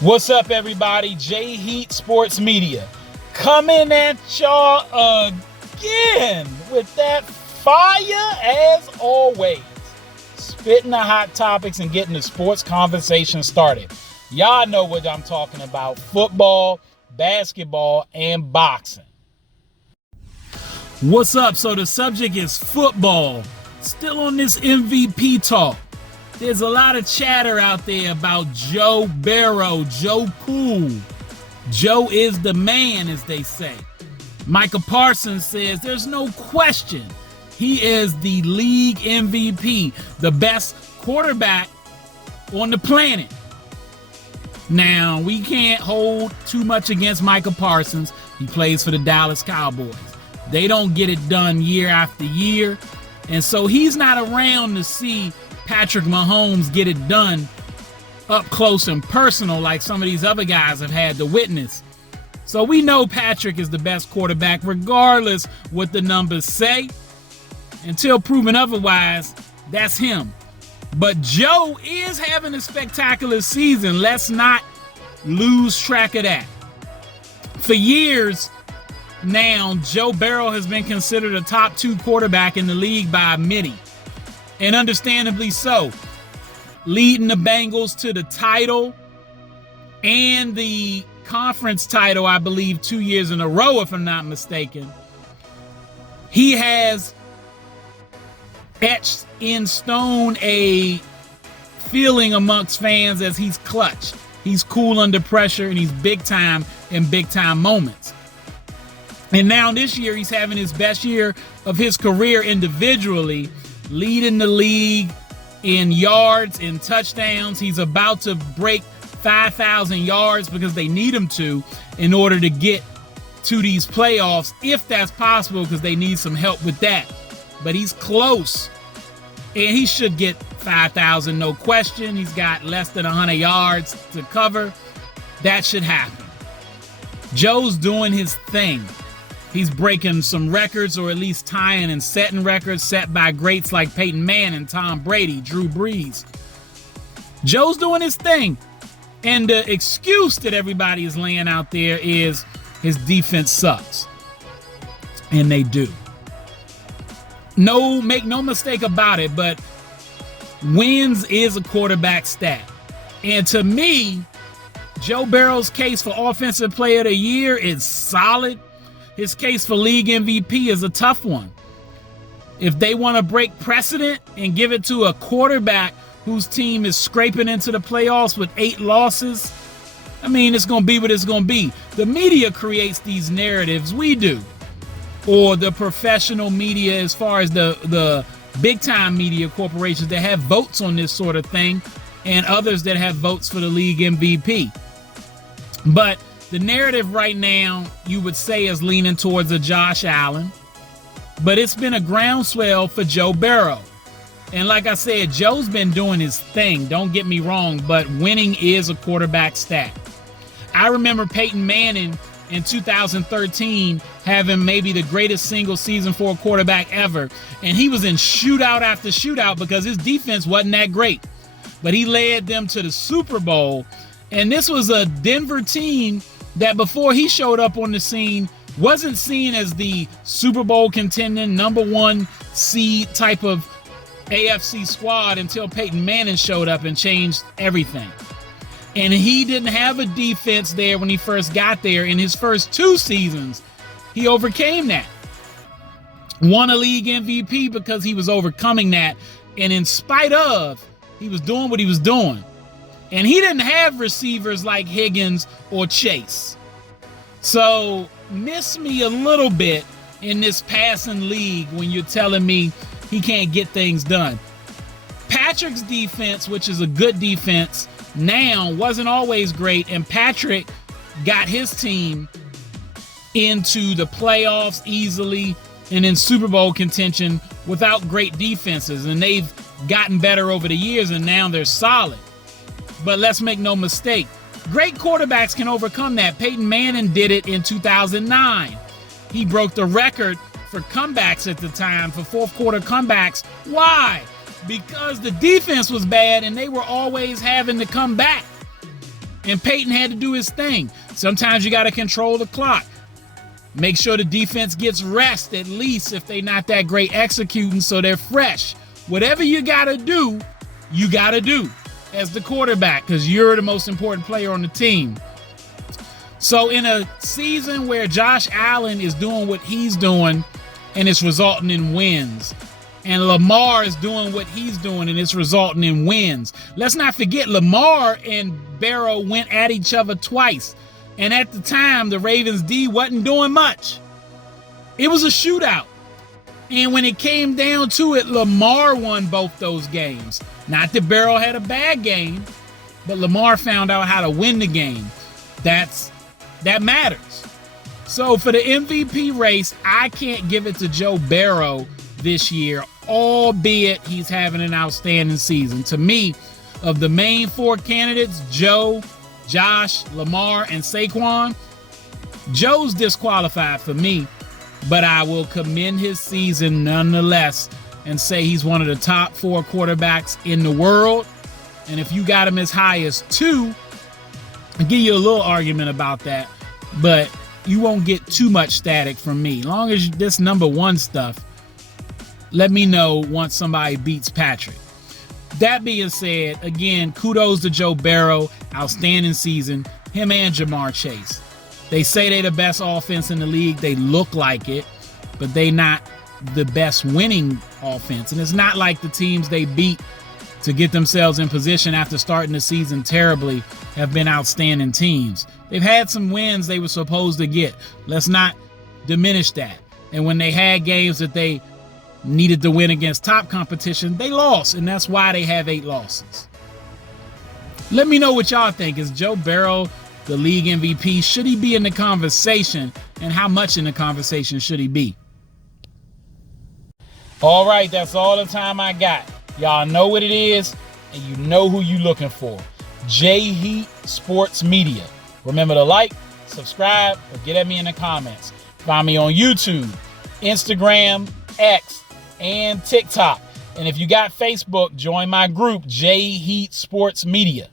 What's up, everybody? J Heat Sports Media coming at y'all again with that fire as always. Spitting the hot topics and getting the sports conversation started. Y'all know what I'm talking about: football, basketball, and boxing. What's up? So the subject is football. Still on this MVP talk. There's a lot of chatter out there about Joe Burrow, Joe Cool. Joe is the man, as they say. Micah Parsons says there's no question he is the league MVP, the best quarterback on the planet. Now, we can't hold too much against Micah Parsons. He plays for the Dallas Cowboys. They don't get it done year after year, and so he's not around to see Patrick Mahomes get it done up close and personal like some of these other guys have had to witness. So we know Patrick is the best quarterback regardless what the numbers say. Until proven otherwise, that's him. But Joe is having a spectacular season. Let's not lose track of that. For years now, Joe Burrow has been considered a top 2 quarterback in the league by many. And understandably so, leading the Bengals to the title and the conference title, I believe, 2 years in a row, if I'm not mistaken. He has etched in stone a feeling amongst fans as he's clutch. He's cool under pressure, and he's big time in big time moments. And now this year, he's having his best year of his career individually, leading the league in yards and touchdowns. He's about to break 5,000 yards because they need him to in order to get to these playoffs, if that's possible, because they need some help with that. But he's close, and he should get 5,000, no question. He's got less than 100 yards to cover. That should happen. Joe's doing his thing. He's breaking some records, or at least tying and setting records set by greats like Peyton Manning, Tom Brady, Drew Brees. Joe's doing his thing. And the excuse that everybody is laying out there is his defense sucks. And they do. No, make no mistake about it, but wins is a quarterback stat. And to me, Joe Burrow's case for Offensive Player of the Year is solid. His case for league MVP is a tough one. If they want to break precedent and give it to a quarterback whose team is scraping into the playoffs with 8 losses, I mean, it's going to be what it's going to be. The media creates these narratives. We do. Or the professional media, as far as the big-time media corporations that have votes on this sort of thing, and others that have votes for the league MVP. But the narrative right now, you would say, is leaning towards a Josh Allen, but it's been a groundswell for Joe Burrow. And like I said, Joe's been doing his thing, don't get me wrong, but winning is a quarterback stat. I remember Peyton Manning in 2013 having maybe the greatest single season for a quarterback ever, and he was in shootout after shootout because his defense wasn't that great. But he led them to the Super Bowl, and this was a Denver team that before he showed up on the scene wasn't seen as the Super Bowl contending number 1 seed type of AFC squad until Peyton Manning showed up and changed everything. And he didn't have a defense there when he first got there. In his first 2 seasons, he overcame that. Won a league MVP because he was overcoming that, and in spite of, he was doing what he was doing. And he didn't have receivers like Higgins or Chase. So miss me a little bit in this passing league when you're telling me he can't get things done. Patrick's defense, which is a good defense now, wasn't always great. And Patrick got his team into the playoffs easily and in Super Bowl contention without great defenses. And they've gotten better over the years, and now they're solid. But let's make no mistake, great quarterbacks can overcome that. Peyton Manning did it in 2009. He broke the record for comebacks at the time, for fourth quarter comebacks. Why? Because the defense was bad and they were always having to come back. And Peyton had to do his thing. Sometimes you got to control the clock. Make sure the defense gets rest, at least if they're not that great executing, so they're fresh. Whatever you got to do as the quarterback, because you're the most important player on the team. So in a season where Josh Allen is doing what he's doing and it's resulting in wins, and Lamar is doing what he's doing and it's resulting in wins. Let's not forget Lamar and Burrow went at each other twice. And at the time, the Ravens D wasn't doing much. It was a shootout. And when it came down to it, Lamar won both those games. Not that Burrow had a bad game, but Lamar found out how to win the game. That matters. So for the MVP race, I can't give it to Joe Burrow this year, albeit he's having an outstanding season. To me, of the main four candidates, Joe, Josh, Lamar, and Saquon, Joe's disqualified for me, but I will commend his season nonetheless and say he's one of the top 4 quarterbacks in the world. And if you got him as high as 2, I'll give you a little argument about that, but you won't get too much static from me. As long as this number 1 stuff, let me know once somebody beats Patrick. That being said, again, kudos to Joe Burrow. Outstanding season. Him and Jamar Chase. They say they're the best offense in the league. They look like it, but they not the best winning offense. And it's not like the teams they beat to get themselves in position after starting the season terribly have been outstanding teams. They've had some wins they were supposed to get. Let's not diminish that. And when they had games that they needed to win against top competition, they lost, and that's why they have 8 losses. Let me know what y'all think. Is Joe Burrow the league MVP? Should he be in the conversation, and how much in the conversation should he be? All right, that's all the time I got. Y'all know what it is, and you know who you looking for. J Heat Sports Media. Remember to like, subscribe, or get at me in the comments. Find me on YouTube, Instagram, X, and TikTok. And if you got Facebook, join my group, J Heat Sports Media.